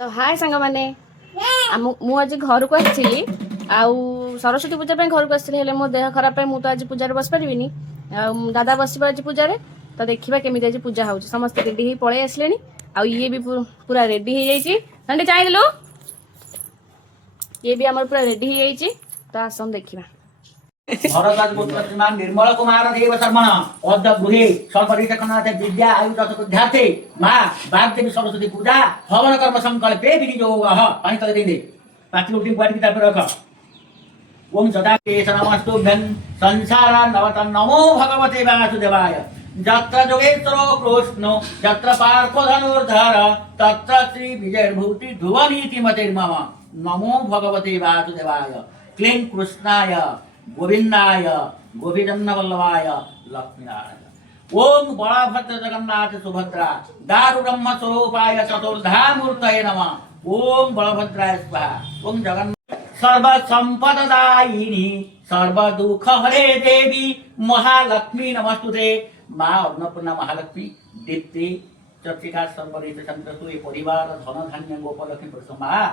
तो हाय सांग मैंने मुझे घर को आसली आउ सरस्वती पूजा घर को आसली मो देह खराब मुझे आज पूजा बस पारि दादा बस आज पूजा तो देखा केमी आज पूजा हो समस्त रेडी ही पलि आसे आ ये भी पूरा रेडी हो जाए चाहिए ये भी आम पूरा रेडी हो जाए तो आसन देखा भरद्वाज गोत्र श्रीमान निर्मल कुमार देव शर्मण पद गृहे सर्वरीतकनाथ विद्या आयुधाते माँ वाग्देवी सरस्वती पूजा हवन कर्म संकल्पे विनियोग पानी तले देंगे पाची उठी बुआटी की तरफ रख ओम सदा केश नमस्तुभ्यं संसार नवतम नमो भगवते वासुदेवाय जत्र जोगेश्वरो कृष्ण जत्र पार्थ धनुर्धर तत्र श्री विजयभूति ध्रुवनीति मतिर्मम नमो भगवते वासुदेवाय क्लीं कृष्णाय गोविंदाय गोपीचंद वल्लभाय लक्ष्मीनारायण ओम बलभद्र जगन्नाथ सुभद्रा दारु ब्रह्म स्वरूपाय चतुर्धामूर्तये नमः ओम बलभद्राय स्वाहा ओम जगन्नाथ सर्व संपददायिनी सर्व दुख हरे देवी महालक्ष्मी नमस्तुते माँ अन्नपूर्णा महालक्ष्मी दीप्ति चर्चिका सर्वरित संतु परिवार धन धान्य गोपलक्ष्मी प्रसन्न माँ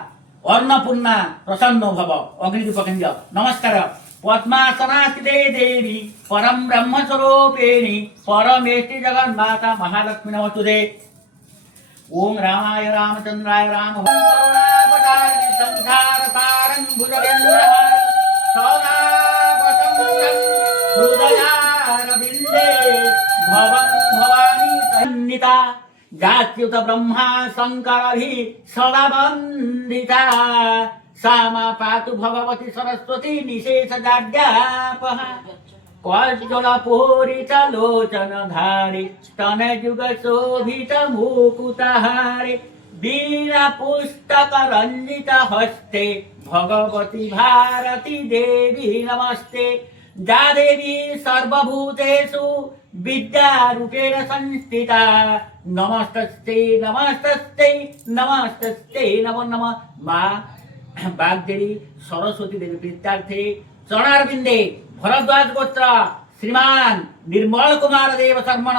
अन्नपूर्णा प्रसन्न भव अग्निदीपकेन्द्र नमस्कार पद्मासनास्थिते देवी परम ब्रह्म स्वरूपिणी परमेष्टि जगन्माता महालक्ष्मी नमस्तुते ओम रामाय रामचंद्राय राम करुणावतारिणि संसार सारं भुजगेन्द्रहारं सदावसंतं हृदयारविन्दे भवं भवानी सन्निता जात्युत ब्रह्मा शंकरभिः सदा वन्दिता सामा पातु भगवती सरस्वती निशेष जाड्यापः कज्जलपूरित लोचन धारि स्तन युग शोभित मुकुटहारि वीणा पुस्तक रंजित हस्ते भगवती भारती देवी नमस्ते जा देवी सर्वभूतेषु विद्यारूपेण संस्थिता नमस्तस्ते नमस्तस्ते नमस्तस्ते नमो नमः माँ वाग्देवी सरस्वती देवी प्रीत्यार्थे चरणारविंदे भरद्वाज गोत्र श्रीमान निर्मल कुमार देव शर्मण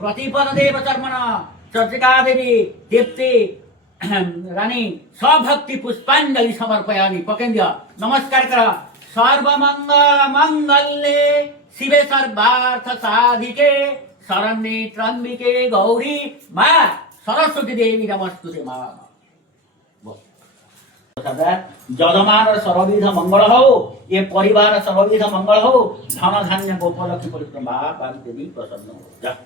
प्रतिपद देव शर्मण चर्चिका देवी दीप्ति रानी सभक्ति पुष्पांजलि समर्पयामि पकेन्द्र नमस्कार कर सर्वमंगल मंगल्ये शिवे सर्वार्थ साधिके शरण्ये त्र्यंबिके गौरी माँ सरस्वती देवी नमस्तुते माँ जजमान सर्वविध मंगल हो ये परिवार सर्वविध मंगल हो धन धान्य गोपलक्ष्मी परिक्रमा देवी प्रसन्न हो जा।